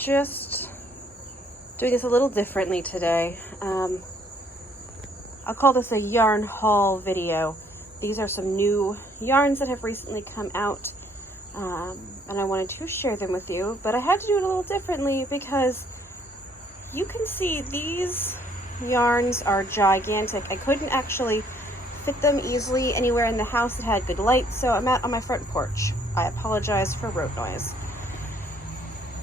just doing this a little differently today. I'll call this a yarn haul video. These are some new yarns that have recently come out, and I wanted to share them with you, but I had to do it a little differently because you can see these yarns are gigantic. I couldn't actually fit them easily anywhere in the house that had good light, so I'm out on my front porch. I apologize for road noise.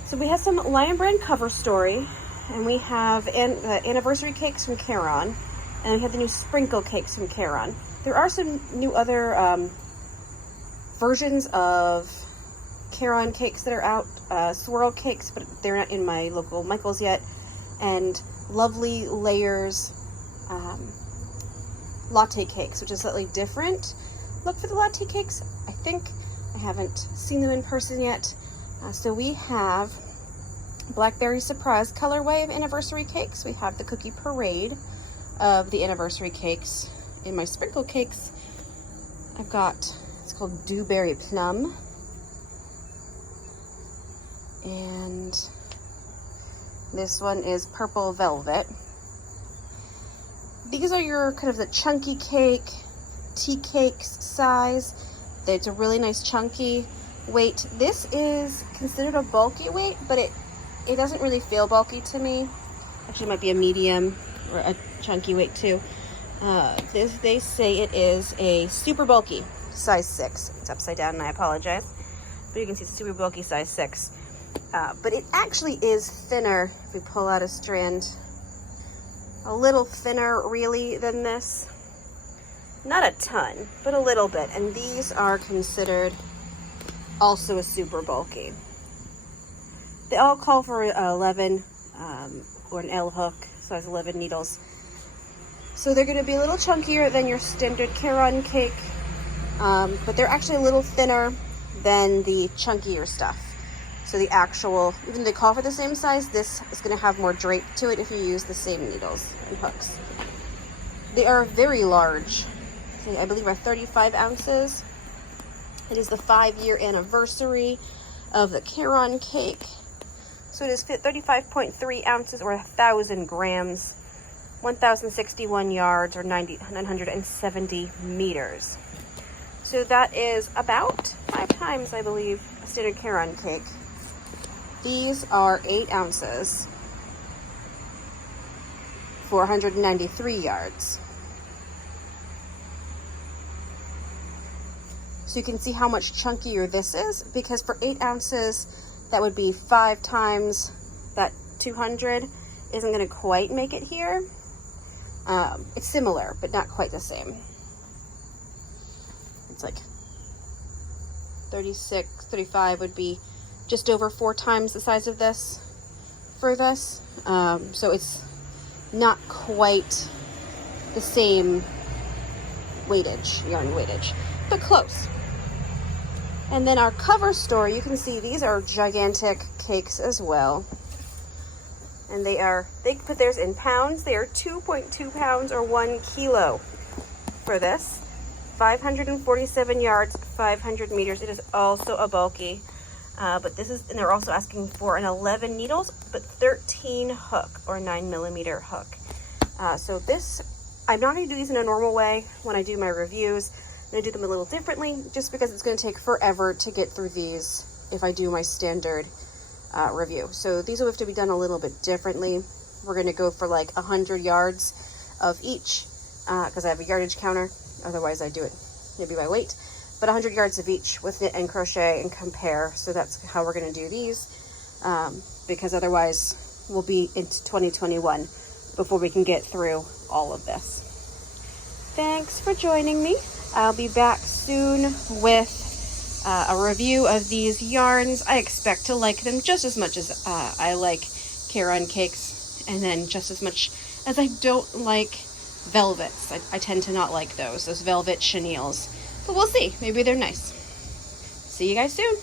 So we have some Lion Brand cover story, and we have the anniversary cakes from Caron, and we have the new sprinkle cakes from Caron. There are some new other versions of Caron cakes that are out, swirl cakes, but they're not in my local Michael's yet, and Lovely Layers latte cakes, which is slightly different look for the latte cakes. I think I haven't seen them in person yet. So we have Blackberry Surprise colorway of anniversary cakes. We have the Cookie Parade of the anniversary cakes. In my sprinkle cakes, I've got, it's called Dewberry Plum. And this one is Purple Velvet. These are your kind of the chunky cake, tea cakes size. It's a really nice chunky weight. This is considered a bulky weight, but it doesn't really feel bulky to me. Actually, it might be a medium or a chunky weight too. They say it is a super bulky size 6. It's upside down and I apologize, but you can see it's super bulky size 6. But it actually is thinner. If we pull out a strand, a little thinner really than this. Not a ton, but a little bit. And these are considered also a super bulky. They all call for 11 or an L hook, size 11 needles. So they're going to be a little chunkier than your standard Caron cake, but they're actually a little thinner than the chunkier stuff. So the actual, even though they call for the same size, this is going to have more drape to it if you use the same needles and hooks. They are very large. I believe are 35 ounces. It is the 5-year anniversary of the Caron cake. So it is 35.3 ounces or 1,000 grams, 1,061 yards or 970 meters. So that is about 5 times, I believe, a standard Caron cake. These are 8 ounces, 493 yards. So you can see how much chunkier this is, because for 8 ounces, that would be 5 times that 200. Isn't going to quite make it here. It's similar, but not quite the same. It's like 36, 35 would be just over 4 times the size of this for this. So it's not quite the same weightage, yarn weightage, but close. And then our cover story, you can see these are gigantic cakes as well. And they put theirs in pounds. They are 2.2 pounds or 1 kilo for this. 547 yards, 500 meters. It is also a bulky. But this is, and they're also asking for an 11 needles, but 13 hook or 9mm hook. So this, I'm not going to do these in a normal way when I do my reviews. I'm going to do them a little differently just because it's going to take forever to get through these if I do my standard review. So these will have to be done a little bit differently. We're going to go for like 100 yards of each because I have a yardage counter. Otherwise I do it maybe by weight. But 100 yards of each with knit and crochet and compare. So that's how we're going to do these because otherwise we'll be into 2021 before we can get through all of this. Thanks for joining me. I'll be back soon with a review of these yarns. I expect to like them just as much as I like Caron cakes, and then just as much as I don't like velvets. I tend to not like those velvet chenilles. But we'll see. Maybe they're nice. See you guys soon.